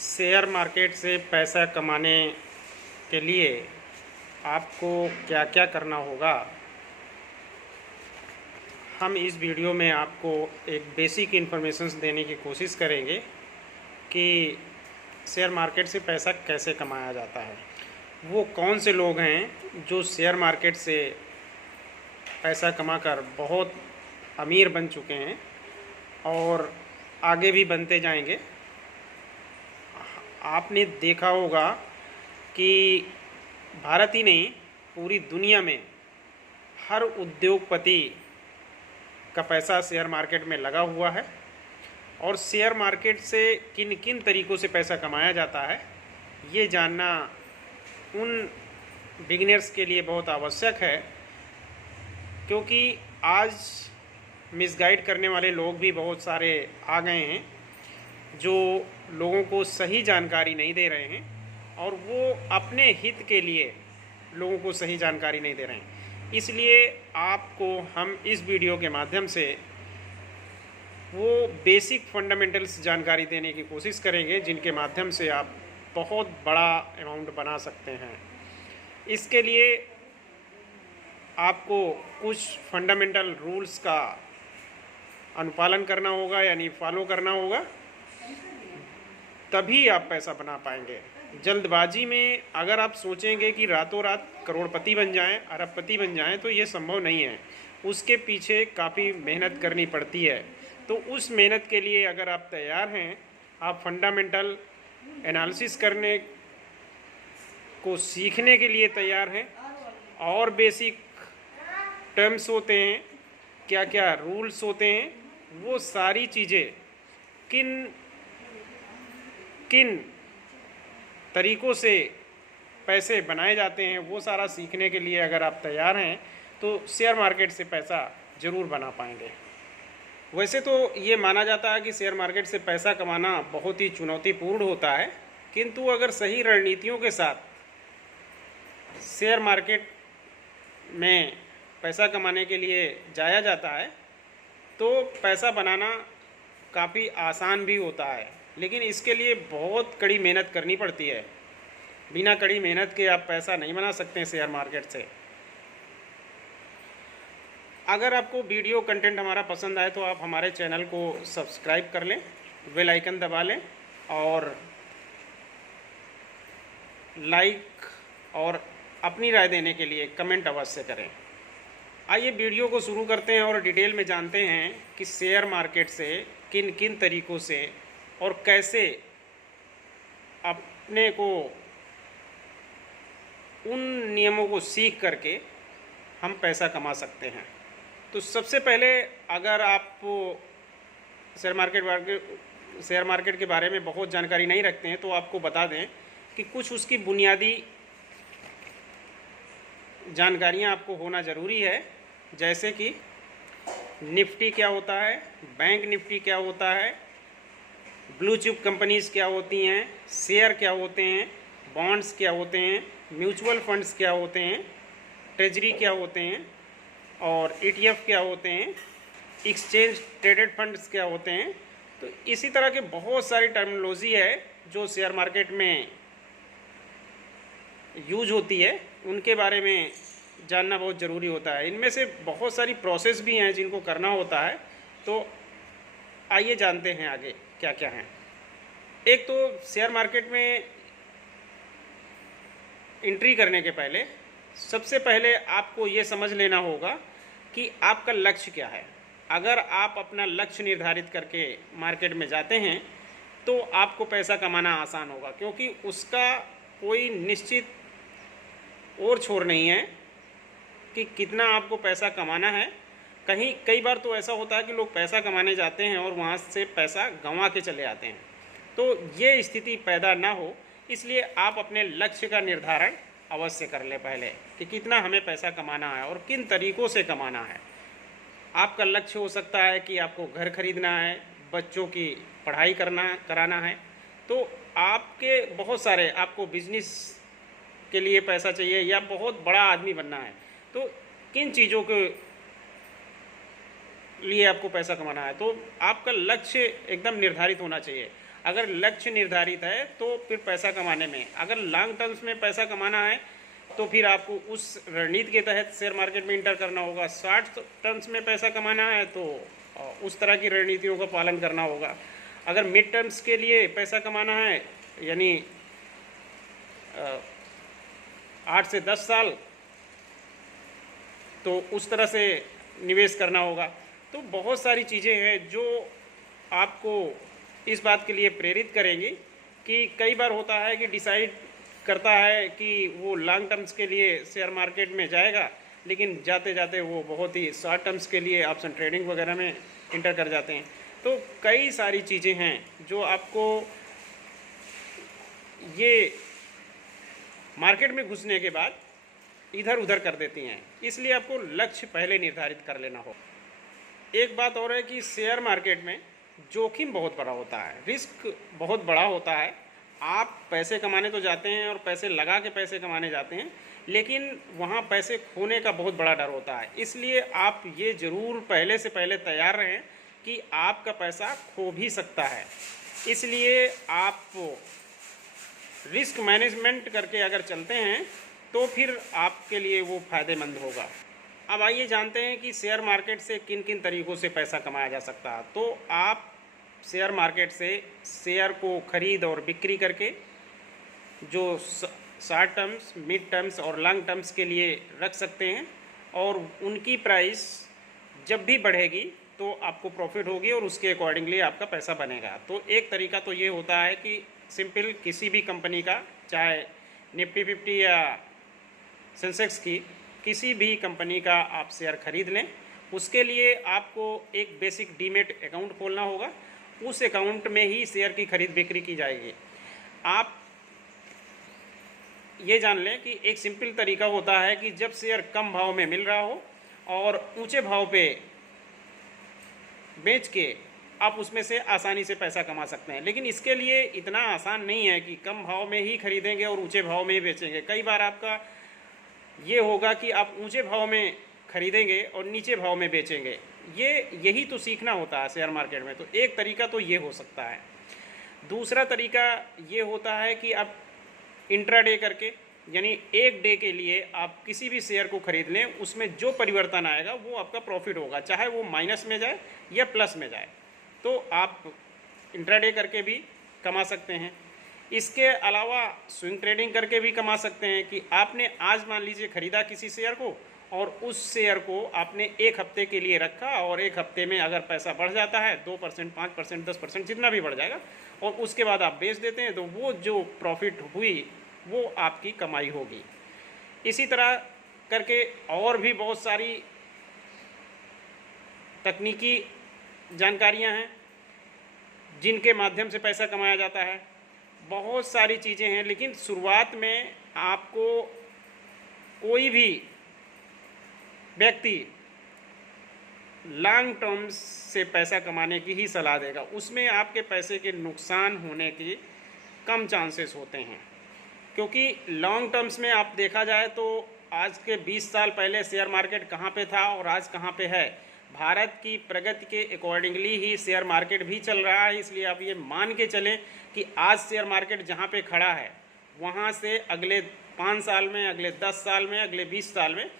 Share market से पैसा कमाने के लिए आपको क्या क्या करना होगा, हम इस वीडियो में आपको एक बेसिक इन्फॉर्मेशंस देने की कोशिश करेंगे कि शेयर मार्केट से पैसा कैसे कमाया जाता है। वो कौन से लोग हैं जो शेयर मार्केट से पैसा कमाकर बहुत अमीर बन चुके हैं और आगे भी बनते जाएंगे। आपने देखा होगा कि भारत ही नहीं, पूरी दुनिया में हर उद्योगपति का पैसा शेयर मार्केट में लगा हुआ है और शेयर मार्केट से किन किन तरीक़ों से पैसा कमाया जाता है ये जानना उन बिगिनर्स के लिए बहुत आवश्यक है, क्योंकि आज मिसगाइड करने वाले लोग भी बहुत सारे आ गए हैं जो लोगों को सही जानकारी नहीं दे रहे हैं और वो अपने हित के लिए लोगों को सही जानकारी नहीं दे रहे हैं। इसलिए आपको हम इस वीडियो के माध्यम से वो बेसिक फंडामेंटल्स जानकारी देने की कोशिश करेंगे जिनके माध्यम से आप बहुत बड़ा अमाउंट बना सकते हैं। इसके लिए आपको कुछ फंडामेंटल रूल्स का अनुपालन करना होगा, यानी फॉलो करना होगा, तभी आप पैसा बना पाएंगे। जल्दबाजी में अगर आप सोचेंगे कि रातों रात करोड़पति बन जाएं, अरबपति बन जाएं, तो ये संभव नहीं है। उसके पीछे काफ़ी मेहनत करनी पड़ती है। तो उस मेहनत के लिए अगर आप तैयार हैं, आप फंडामेंटल एनालिसिस करने को सीखने के लिए तैयार हैं और बेसिक टर्म्स होते हैं, क्या क्या रूल्स होते हैं, वो सारी चीज़ें किन किन तरीक़ों से पैसे बनाए जाते हैं, वो सारा सीखने के लिए अगर आप तैयार हैं तो शेयर मार्केट से पैसा ज़रूर बना पाएंगे। वैसे तो ये माना जाता है कि शेयर मार्केट से पैसा कमाना बहुत ही चुनौतीपूर्ण होता है, किंतु अगर सही रणनीतियों के साथ शेयर मार्केट में पैसा कमाने के लिए जाया जाता है तो पैसा बनाना काफ़ी आसान भी होता है, लेकिन इसके लिए बहुत कड़ी मेहनत करनी पड़ती है। बिना कड़ी मेहनत के आप पैसा नहीं बना सकते शेयर मार्केट से। अगर आपको वीडियो कंटेंट हमारा पसंद आए तो आप हमारे चैनल को सब्सक्राइब कर लें, बेल आइकन दबा लें और लाइक और अपनी राय देने के लिए कमेंट अवश्य करें। आइए वीडियो को शुरू करते हैं और डिटेल में जानते हैं कि शेयर मार्केट से किन किन तरीक़ों से और कैसे अपने को उन नियमों को सीख करके हम पैसा कमा सकते हैं। तो सबसे पहले अगर आपको शेयर मार्केट के बारे में बहुत जानकारी नहीं रखते हैं तो आपको बता दें कि कुछ उसकी बुनियादी जानकारियां आपको होना ज़रूरी है, जैसे कि निफ्टी क्या होता है, बैंक निफ्टी क्या होता है, ब्लू चिप कंपनीज़ क्या होती हैं, शेयर क्या होते हैं, बॉन्ड्स क्या होते हैं, म्यूचुअल फंड्स क्या होते हैं, ट्रेजरी क्या होते हैं और ETF क्या होते हैं, एक्सचेंज ट्रेडेड फंड्स क्या होते हैं। तो इसी तरह के बहुत सारी टर्मिनोलॉजी है जो शेयर मार्केट में यूज होती है, उनके बारे में जानना बहुत ज़रूरी होता है। इनमें से बहुत सारी प्रोसेस भी हैं जिनको करना होता है। तो आइए जानते हैं आगे क्या क्या हैं। एक तो शेयर मार्केट में एंट्री करने के पहले सबसे पहले आपको ये समझ लेना होगा कि आपका लक्ष्य क्या है। अगर आप अपना लक्ष्य निर्धारित करके मार्केट में जाते हैं तो आपको पैसा कमाना आसान होगा, क्योंकि उसका कोई निश्चित और छोर नहीं है कि कितना आपको पैसा कमाना है। कई बार तो ऐसा होता है कि लोग पैसा कमाने जाते हैं और वहाँ से पैसा गंवा के चले आते हैं। तो ये स्थिति पैदा ना हो, इसलिए आप अपने लक्ष्य का निर्धारण अवश्य कर लें पहले कि कितना हमें पैसा कमाना है और किन तरीक़ों से कमाना है। आपका लक्ष्य हो सकता है कि आपको घर खरीदना है, बच्चों की पढ़ाई कराना है, तो आपके बहुत सारे आपको बिजनेस के लिए पैसा चाहिए या बहुत बड़ा आदमी बनना है। तो किन चीज़ों के लिए आपको पैसा कमाना है, तो आपका लक्ष्य एकदम निर्धारित होना चाहिए। अगर लक्ष्य निर्धारित है तो फिर पैसा कमाने में, अगर लॉन्ग टर्म्स में पैसा कमाना है तो फिर आपको उस रणनीति के तहत शेयर मार्केट में इंटर करना होगा। शॉर्ट टर्म्स में पैसा कमाना है तो उस तरह की रणनीतियों का पालन करना होगा। अगर मिड टर्म्स के लिए पैसा कमाना है यानी 8 से 10 साल, तो उस तरह से निवेश करना होगा। तो बहुत सारी चीज़ें हैं जो आपको इस बात के लिए प्रेरित करेंगी कि कई बार होता है कि डिसाइड करता है कि वो लॉन्ग टर्म्स के लिए शेयर मार्केट में जाएगा, लेकिन जाते जाते वो बहुत ही शॉर्ट टर्म्स के लिए ऑप्शन ट्रेडिंग वगैरह में इंटर कर जाते हैं। तो कई सारी चीज़ें हैं जो आपको ये मार्केट में घुसने के बाद इधर उधर कर देती हैं, इसलिए आपको लक्ष्य पहले निर्धारित कर लेना हो। एक बात और है कि शेयर मार्केट में जोखिम बहुत बड़ा होता है, रिस्क बहुत बड़ा होता है। आप पैसे कमाने तो जाते हैं और पैसे लगा के पैसे कमाने जाते हैं, लेकिन वहाँ पैसे खोने का बहुत बड़ा डर होता है। इसलिए आप ये ज़रूर पहले से पहले तैयार रहें कि आपका पैसा खो भी सकता है। इसलिए आप रिस्क मैनेजमेंट करके अगर चलते हैं तो फिर आपके लिए वो फ़ायदेमंद होगा। अब आइए जानते हैं कि शेयर मार्केट से किन किन तरीक़ों से पैसा कमाया जा सकता है। तो आप शेयर मार्केट से शेयर को खरीद और बिक्री करके जो शॉर्ट टर्म्स, मिड टर्म्स और लॉन्ग टर्म्स के लिए रख सकते हैं, और उनकी प्राइस जब भी बढ़ेगी तो आपको प्रॉफिट होगी और उसके अकॉर्डिंगली आपका पैसा बनेगा। तो एक तरीका तो ये होता है कि सिंपल किसी भी कंपनी का, चाहे निफ्टी 50 या सेंसेक्स की किसी भी कंपनी का आप शेयर खरीद लें। उसके लिए आपको एक बेसिक डीमेट अकाउंट खोलना होगा। उस अकाउंट में ही शेयर की खरीद बिक्री की जाएगी। आप ये जान लें कि एक सिंपल तरीका होता है कि जब शेयर कम भाव में मिल रहा हो और ऊंचे भाव पे बेच के आप उसमें से आसानी से पैसा कमा सकते हैं। लेकिन इसके लिए इतना आसान नहीं है कि कम भाव में ही खरीदेंगे और ऊंचे भाव में ही बेचेंगे। कई बार आपका ये होगा कि आप ऊंचे भाव में खरीदेंगे और नीचे भाव में बेचेंगे। यही तो सीखना होता है शेयर मार्केट में। तो एक तरीका तो ये हो सकता है। दूसरा तरीका ये होता है कि आप इंट्राडे करके, यानी एक डे के लिए आप किसी भी शेयर को खरीद लें, उसमें जो परिवर्तन आएगा वो आपका प्रॉफिट होगा, चाहे वो माइनस में जाए या प्लस में जाए। तो आप इंट्राडे करके भी कमा सकते हैं। इसके अलावा स्विंग ट्रेडिंग करके भी कमा सकते हैं कि आपने आज मान लीजिए ख़रीदा किसी शेयर को और उस शेयर को आपने एक हफ्ते के लिए रखा, और एक हफ्ते में अगर पैसा बढ़ जाता है 2%, 5%, 10%, जितना भी बढ़ जाएगा, और उसके बाद आप बेच देते हैं, तो वो जो प्रॉफिट हुई वो आपकी कमाई होगी। इसी तरह करके और भी बहुत सारी तकनीकी जानकारियां हैं जिनके माध्यम से पैसा कमाया जाता है। बहुत सारी चीज़ें हैं, लेकिन शुरुआत में आपको कोई भी व्यक्ति लॉन्ग टर्म्स से पैसा कमाने की ही सलाह देगा। उसमें आपके पैसे के नुकसान होने की कम चांसेस होते हैं, क्योंकि लॉन्ग टर्म्स में आप देखा जाए तो आज के 20 साल पहले शेयर मार्केट कहाँ पे था और आज कहाँ पे है। भारत की प्रगति के अकॉर्डिंगली ही शेयर मार्केट भी चल रहा है। इसलिए आप ये मान के चलें कि आज शेयर मार्केट जहाँ पे खड़ा है वहाँ से अगले 5 साल में, अगले 10 साल में, अगले 20 साल में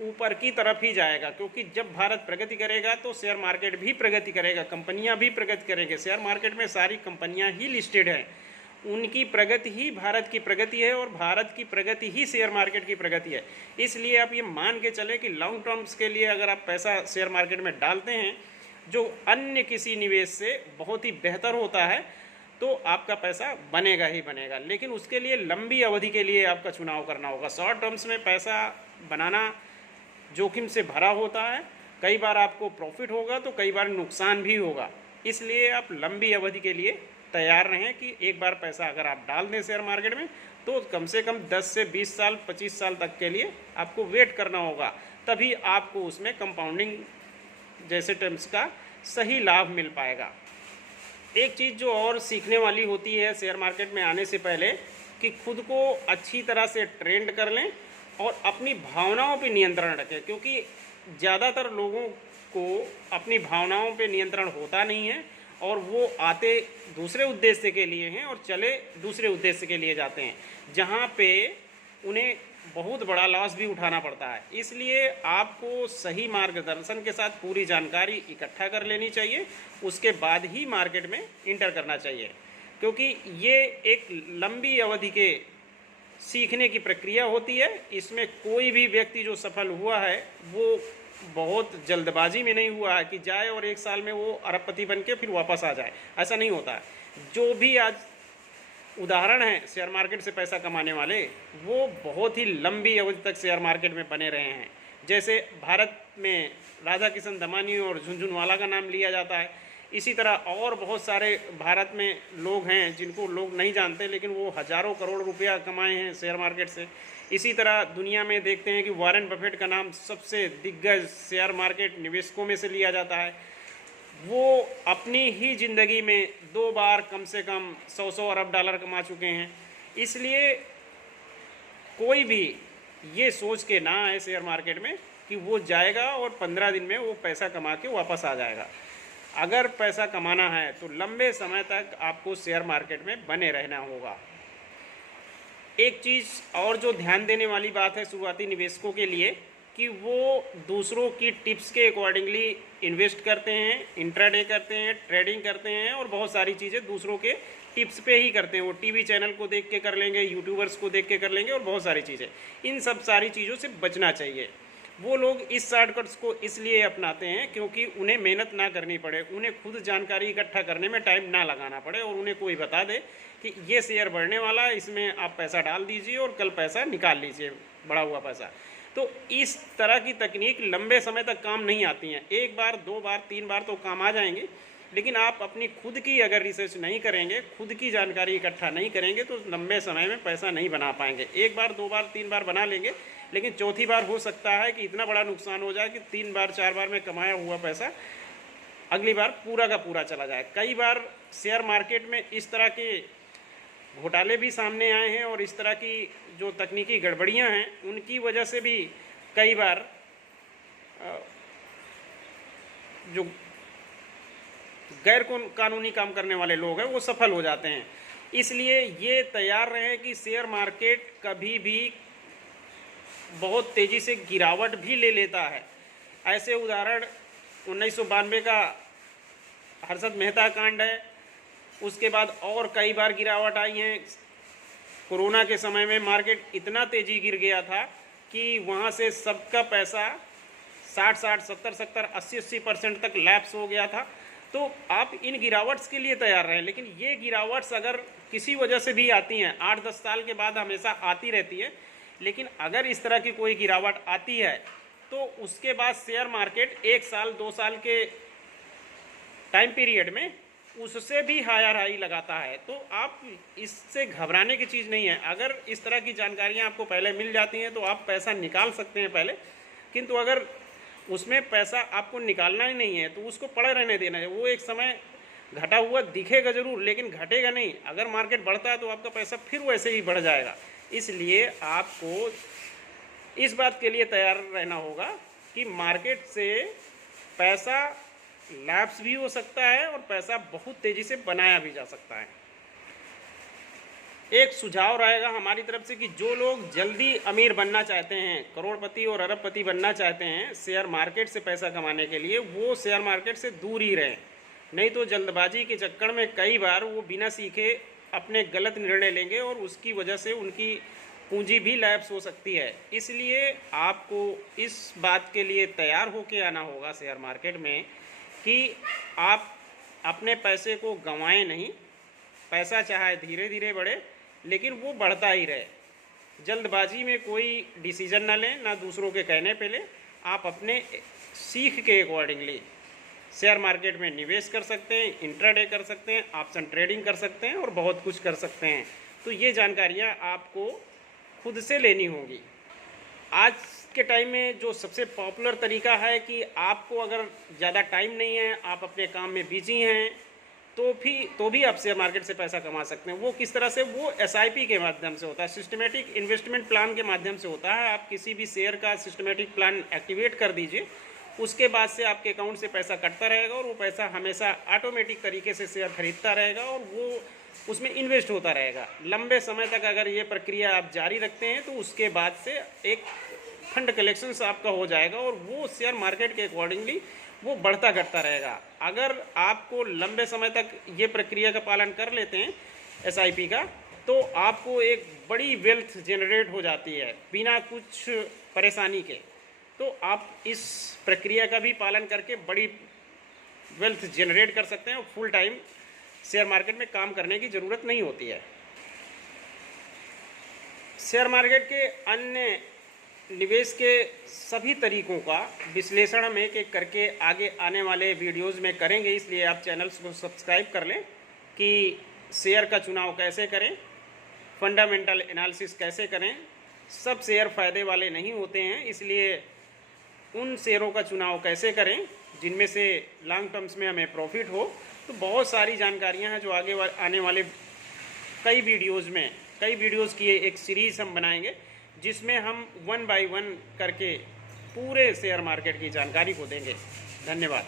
ऊपर की तरफ ही जाएगा। क्योंकि जब भारत प्रगति करेगा तो शेयर मार्केट भी प्रगति करेगा, कंपनियां भी प्रगति करेंगे। शेयर मार्केट में सारी कंपनियां ही लिस्टेड हैं, उनकी प्रगति ही भारत की प्रगति है और भारत की प्रगति ही शेयर मार्केट की प्रगति है। इसलिए आप ये मान के चलें कि लॉन्ग टर्म्स के लिए अगर आप पैसा शेयर मार्केट में डालते हैं जो अन्य किसी निवेश से बहुत ही बेहतर होता है, तो आपका पैसा बनेगा ही बनेगा। लेकिन उसके लिए लंबी अवधि के लिए आपका चुनाव करना होगा। शॉर्ट टर्म्स में पैसा बनाना जोखिम से भरा होता है, कई बार आपको प्रॉफिट होगा तो कई बार नुकसान भी होगा। इसलिए आप लंबी अवधि के लिए तैयार रहें कि एक बार पैसा अगर आप डाल दें शेयर मार्केट में तो कम से कम 10 से 20 साल, 25 साल तक के लिए आपको वेट करना होगा, तभी आपको उसमें कंपाउंडिंग जैसे टर्म्स का सही लाभ मिल पाएगा। एक चीज़ जो और सीखने वाली होती है शेयर मार्केट में आने से पहले, कि खुद को अच्छी तरह से ट्रेंड कर लें और अपनी भावनाओं पे नियंत्रण रखें। क्योंकि ज़्यादातर लोगों को अपनी भावनाओं पे नियंत्रण होता नहीं है और वो आते दूसरे उद्देश्य के लिए हैं और चले दूसरे उद्देश्य के लिए जाते हैं, जहाँ पे उन्हें बहुत बड़ा लॉस भी उठाना पड़ता है। इसलिए आपको सही मार्गदर्शन के साथ पूरी जानकारी इकट्ठा कर लेनी चाहिए, उसके बाद ही मार्केट में इंटर करना चाहिए, क्योंकि ये एक लंबी अवधि के सीखने की प्रक्रिया होती है। इसमें कोई भी व्यक्ति जो सफल हुआ है वो बहुत जल्दबाजी में नहीं हुआ है कि जाए और 1 साल में वो अरबपति बन के फिर वापस आ जाए, ऐसा नहीं होता है। जो भी आज उदाहरण है शेयर मार्केट से पैसा कमाने वाले, वो बहुत ही लंबी अवधि तक शेयर मार्केट में बने रहे हैं। जैसे भारत में राधा किशन दमानी और झुनझुनवाला का नाम लिया जाता है, इसी तरह और बहुत सारे भारत में लोग हैं जिनको लोग नहीं जानते, लेकिन वो हज़ारों करोड़ रुपया कमाए हैं शेयर मार्केट से। इसी तरह दुनिया में देखते हैं कि वॉरेन बफेट का नाम सबसे दिग्गज शेयर मार्केट निवेशकों में से लिया जाता है। वो अपनी ही ज़िंदगी में 2 बार कम से कम 100 अरब डॉलर कमा चुके हैं। इसलिए कोई भी ये सोच के ना आए शेयर मार्केट में कि वो जाएगा और 15 दिन में वो पैसा कमा के वापस आ जाएगा। अगर पैसा कमाना है तो लंबे समय तक आपको शेयर मार्केट में बने रहना होगा। एक चीज़ और जो ध्यान देने वाली बात है शुरुआती निवेशकों के लिए, कि वो दूसरों की टिप्स के अकॉर्डिंगली इन्वेस्ट करते हैं, इंट्राडे करते हैं, ट्रेडिंग करते हैं और बहुत सारी चीज़ें दूसरों के टिप्स पे ही करते हैं। वो टीवी चैनल को देख के कर लेंगे, यूट्यूबर्स को देख के कर लेंगे और बहुत सारी चीज़ें। इन सब सारी चीज़ों से बचना चाहिए। वो लोग इस शॉर्टकट्स को इसलिए अपनाते हैं क्योंकि उन्हें मेहनत ना करनी पड़े, उन्हें खुद जानकारी इकट्ठा करने में टाइम ना लगाना पड़े और उन्हें कोई बता दे कि ये शेयर बढ़ने वाला है, इसमें आप पैसा डाल दीजिए और कल पैसा निकाल लीजिए, बढ़ा हुआ पैसा। तो इस तरह की तकनीक लंबे समय तक काम नहीं आती हैं। 1 बार 2 बार 3 बार तो काम आ जाएंगे, लेकिन आप अपनी खुद की अगर रिसर्च नहीं करेंगे, खुद की जानकारी इकट्ठा नहीं करेंगे तो लंबे समय में पैसा नहीं बना पाएंगे। 1 बार 2 बार 3 बार बना लेंगे, लेकिन चौथी बार हो सकता है कि इतना बड़ा नुकसान हो जाए कि 3 बार 4 बार में कमाया हुआ पैसा अगली बार पूरा का पूरा चला जाए। कई बार शेयर मार्केट में इस तरह के घोटाले भी सामने आए हैं और इस तरह की जो तकनीकी गड़बड़ियां हैं उनकी वजह से भी कई बार जो गैर कानूनी काम करने वाले लोग हैं वो सफल हो जाते हैं। इसलिए ये तैयार रहें कि शेयर मार्केट कभी भी बहुत तेज़ी से गिरावट भी ले लेता है। ऐसे उदाहरण 1992 का हर्षद मेहता कांड है, उसके बाद और कई बार गिरावट आई हैं। कोरोना के समय में मार्केट इतना तेज़ी गिर गया था कि वहाँ से सबका पैसा 60-60, 70-70, 80-80% तक लैप्स हो गया था। तो आप इन गिरावट्स के लिए तैयार रहें, लेकिन ये गिरावट्स अगर किसी वजह से भी आती हैं, 8-10 साल के बाद हमेशा आती रहती है, लेकिन अगर इस तरह की कोई गिरावट आती है तो उसके बाद शेयर मार्केट 1 साल 2 साल के टाइम पीरियड में उससे भी हायर हाई लगाता है। तो आप इससे घबराने की चीज़ नहीं है। अगर इस तरह की जानकारियाँ आपको पहले मिल जाती हैं तो आप पैसा निकाल सकते हैं पहले, किंतु अगर उसमें पैसा आपको निकालना ही नहीं है तो उसको पड़े रहने देना है। वो एक समय घटा हुआ दिखेगा ज़रूर, लेकिन घटेगा नहीं। अगर मार्केट बढ़ता है तो आपका पैसा फिर वैसे ही बढ़ जाएगा। इसलिए आपको इस बात के लिए तैयार रहना होगा कि मार्केट से पैसा लैप्स भी हो सकता है और पैसा बहुत तेज़ी से बनाया भी जा सकता है। एक सुझाव रहेगा हमारी तरफ से कि जो लोग जल्दी अमीर बनना चाहते हैं, करोड़पति और अरबपति बनना चाहते हैं शेयर मार्केट से पैसा कमाने के लिए, वो शेयर मार्केट से दूर ही रहें। नहीं तो जल्दबाजी के चक्कर में कई बार वो बिना सीखे अपने गलत निर्णय लेंगे और उसकी वजह से उनकी पूंजी भी लैप्स हो सकती है। इसलिए आपको इस बात के लिए तैयार होकर आना होगा शेयर मार्केट में कि आप अपने पैसे को गंवाएं नहीं। पैसा चाहे धीरे धीरे बढ़े, लेकिन वो बढ़ता ही रहे। जल्दबाजी में कोई डिसीजन ना लें, ना दूसरों के कहने पे लें। आप अपने सीख के अकॉर्डिंगली शेयर मार्केट में निवेश कर सकते हैं, इंट्राडे कर सकते हैं, ऑप्शन ट्रेडिंग कर सकते हैं और बहुत कुछ कर सकते हैं। तो ये जानकारियाँ आपको खुद से लेनी होंगी। आज के टाइम में जो सबसे पॉपुलर तरीका है कि आपको अगर ज़्यादा टाइम नहीं है, आप अपने काम में बिजी हैं, तो भी आप शेयर मार्केट से पैसा कमा सकते हैं। वो किस तरह से? वो SIP के माध्यम से होता है, सिस्टमेटिक इन्वेस्टमेंट प्लान के माध्यम से होता है। आप किसी भी शेयर का सिस्टमेटिक प्लान एक्टिवेट कर दीजिए, उसके बाद से आपके अकाउंट से पैसा कटता रहेगा और वो पैसा हमेशा ऑटोमेटिक तरीके से शेयर खरीदता रहेगा और वो उसमें इन्वेस्ट होता रहेगा। लंबे समय तक अगर ये प्रक्रिया आप जारी रखते हैं तो उसके बाद से एक फंड कलेक्शंस आपका हो जाएगा और वो शेयर मार्केट के अकॉर्डिंगली वो बढ़ता घटता रहेगा। अगर आपको लंबे समय तक ये प्रक्रिया का पालन कर लेते हैं SIP का, तो आपको एक बड़ी वेल्थ जनरेट हो जाती है बिना कुछ परेशानी के। तो आप इस प्रक्रिया का भी पालन करके बड़ी वेल्थ जनरेट कर सकते हैं और फुल टाइम शेयर मार्केट में काम करने की ज़रूरत नहीं होती है। शेयर मार्केट के अन्य निवेश के सभी तरीकों का विश्लेषण हम एक एक करके आगे आने वाले वीडियोज़ में करेंगे, इसलिए आप चैनल्स को सब्सक्राइब कर लें कि शेयर का चुनाव कैसे करें, फंडामेंटल एनालिसिस कैसे करें। सब शेयर फ़ायदे वाले नहीं होते हैं, इसलिए उन शेयरों का चुनाव कैसे करें जिनमें से लॉन्ग टर्म्स में हमें प्रॉफिट हो। तो बहुत सारी जानकारियां हैं जो आगे आने वाले कई वीडियोज़ की एक सीरीज़ हम बनाएंगे, जिसमें हम 1 बाय 1 करके पूरे शेयर मार्केट की जानकारी को देंगे। धन्यवाद।